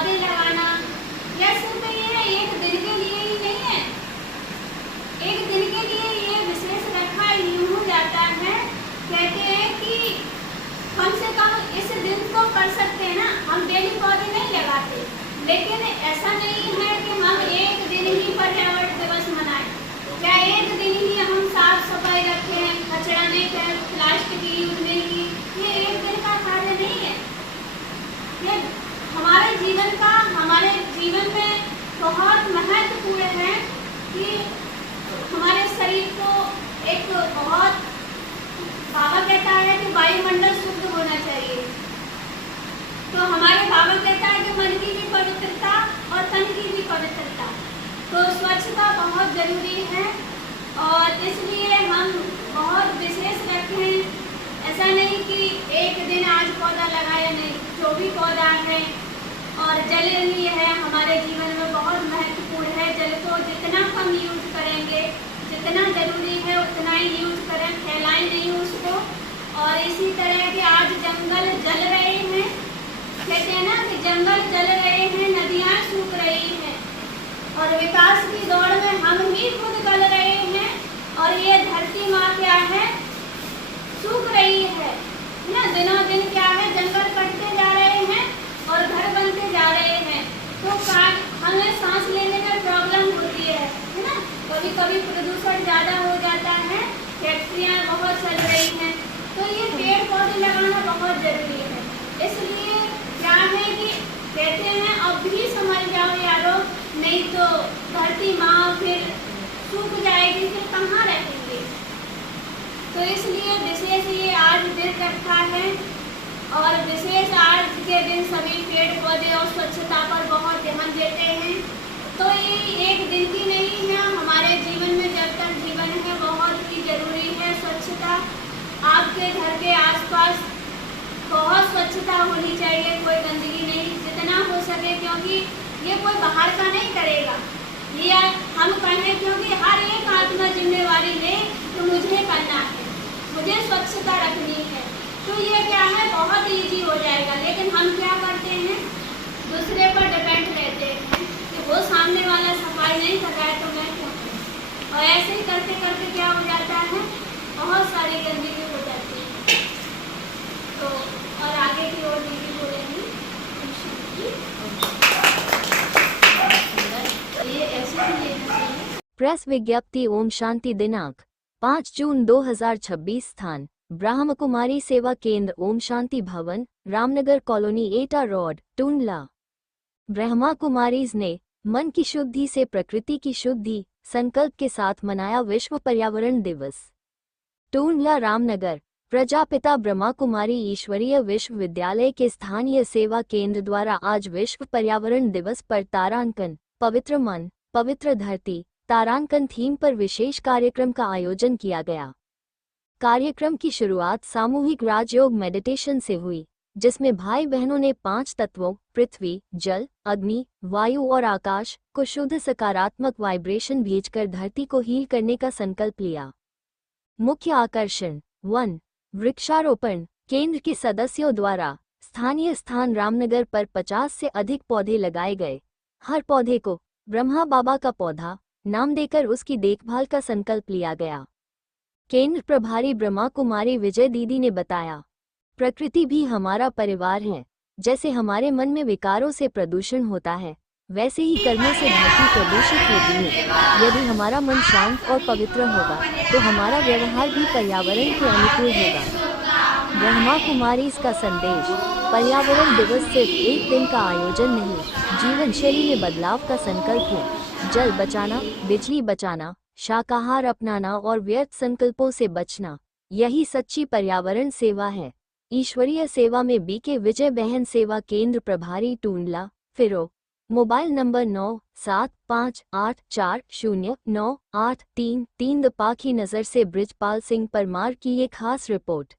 पौधे लगाना, या सिर्फ ये एक दिन के लिए ही नहीं है, एक दिन के लिए ये विशेष रखा यूँ जाता है। कहते हैं कि कम से कम इस दिन तो कर सकते हैं ना, हम डेली पौधे नहीं लगाते, लेकिन ऐसा नहीं है कि हम एक दिन ही पर्यावरण दिवस मनाएं, क्या एक दिन ही हम साफ सफाई रखें, कचरा नहीं करें, प्लास्टिक यूज नहीं की, ये एक दिन का कार्य नहीं है। ये हमारे जीवन में बहुत महत्वपूर्ण है कि हमारे शरीर को एक बहुत, बाबा कहता है कि वायुमंडल शुद्ध होना चाहिए, तो हमारे बाबा कहता है कि मन की भी पवित्रता और तन की भी पवित्रता, तो स्वच्छता बहुत जरूरी है। और इसलिए हम बहुत विशेष रखें, ऐसा नहीं कि एक दिन आज पौधा लगाया नहीं, जो भी पौधा है। और जल भी है हमारे जीवन में बहुत महत्वपूर्ण है, जल को जितना कम यूज करेंगे, जितना जरूरी है उतना ही यूज करें, फैलाएं नहीं उसको। और इसी तरह के आज जंगल जल रहे हैं, कहते हैं ना कि जंगल जल रहे हैं, नदियाँ सूख रही हैं, और विकास की दौड़ में हम ही खुद गल रहे हैं, और ये धरती माँ क्या है, सूख रही है ना। दिनों दिन क्या है, जंगल कटते जा रहे हैं और घर बनते जा रहे हैं, तो हमें सांस लेने में प्रॉब्लम होती है ना। कभी कभी प्रदूषण ज़्यादा हो जाता है, फैक्ट्रियाँ बहुत चल रही हैं, तो ये पेड़ पौधे लगाना बहुत ज़रूरी है। इसलिए क्या है कि कहते हैं अब भी समझ जाओ यारो, नहीं तो धरती माँ फिर सूख जाएगी, फिर कहाँ रहेंगे। तो इसलिए विशेष ये आज दिन रखा है, और विशेष आज के दिन सभी पेड़ पौधे और स्वच्छता पर बहुत ध्यान देते हैं। तो ये एक दिन की नहीं है, हमारे जीवन में जब तक जीवन है बहुत ही जरूरी है स्वच्छता। आपके घर के आसपास बहुत स्वच्छता होनी चाहिए, कोई गंदगी नहीं, जितना हो सके, क्योंकि ये कोई बाहर का नहीं करेगा, ये हम करें, क्योंकि हर एक आत्मा जिम्मेवारी ले तो मुझे करना है, मुझे स्वच्छता रखनी है, तो ये क्या है बहुत इजी हो जाएगा। लेकिन हम क्या करते हैं, दूसरे पर डिपेंड रहते हैं कि वो सामने वाला सफाई नहीं कर रहा है तो मैं क्यों करूं, और ऐसे ही करते करते क्या हो जाता है, बहुत सारी गंदगी हो जाती है। तो और आगे की ओर दीदी बोलेंगी। ये ऐसे ही लेना चाहिए। प्रेस विज्ञप्ति। ओम शांति दिनांक 5 जून 2026। स्थान ब्रह्म कुमारी सेवा केंद्र, ओम शांति भवन, रामनगर कॉलोनी, एटा रोड, टूंडला। ब्रह्मा कुमारीज ने मन की शुद्धि से प्रकृति की शुद्धि संकल्प के साथ मनाया विश्व पर्यावरण दिवस। टूंडला, रामनगर। प्रजापिता ब्रह्मा कुमारी ईश्वरीय विश्वविद्यालय के स्थानीय सेवा केंद्र द्वारा आज विश्व पर्यावरण दिवस पर तारांकन, पवित्र मन, पवित्र धरती, तारांकन थीम पर विशेष कार्यक्रम का आयोजन किया गया। कार्यक्रम की शुरुआत सामूहिक राजयोग मेडिटेशन से हुई, जिसमें भाई बहनों ने 5 तत्वों पृथ्वी, जल, अग्नि, वायु और आकाश को शुद्ध सकारात्मक वाइब्रेशन भेजकर धरती को हील करने का संकल्प लिया। मुख्य आकर्षण 1. वृक्षारोपण। केंद्र के सदस्यों द्वारा स्थानीय स्थान रामनगर पर 50 से अधिक पौधे लगाए गए। हर पौधे को ब्रह्मा बाबा का पौधा नाम देकर उसकी देखभाल का संकल्प लिया गया। केंद्र प्रभारी ब्रह्मा कुमारी विजय दीदी ने बताया, प्रकृति भी हमारा परिवार है। जैसे हमारे मन में विकारों से प्रदूषण होता है, वैसे ही कर्मों से धरती प्रदूषित होती है। यदि हमारा मन शांत और पवित्र होगा तो हमारा व्यवहार भी पर्यावरण के अनुकूल होगा। ब्रह्मा कुमारी इसका संदेश, पर्यावरण दिवस सिर्फ एक दिन का आयोजन नहीं, जीवन शैली में बदलाव का संकल्प है। जल बचाना, बिजली बचाना, शाकाहार अपनाना और व्यर्थ संकल्पों से बचना, यही सच्ची पर्यावरण सेवा है। ईश्वरीय सेवा में बीके विजय बहन सेवा केंद्र प्रभारी, टूंडला, फिरो। Mobile number 9758409833। द पाखी नज़र से ब्रिजपाल सिंह परमार की ये खास रिपोर्ट।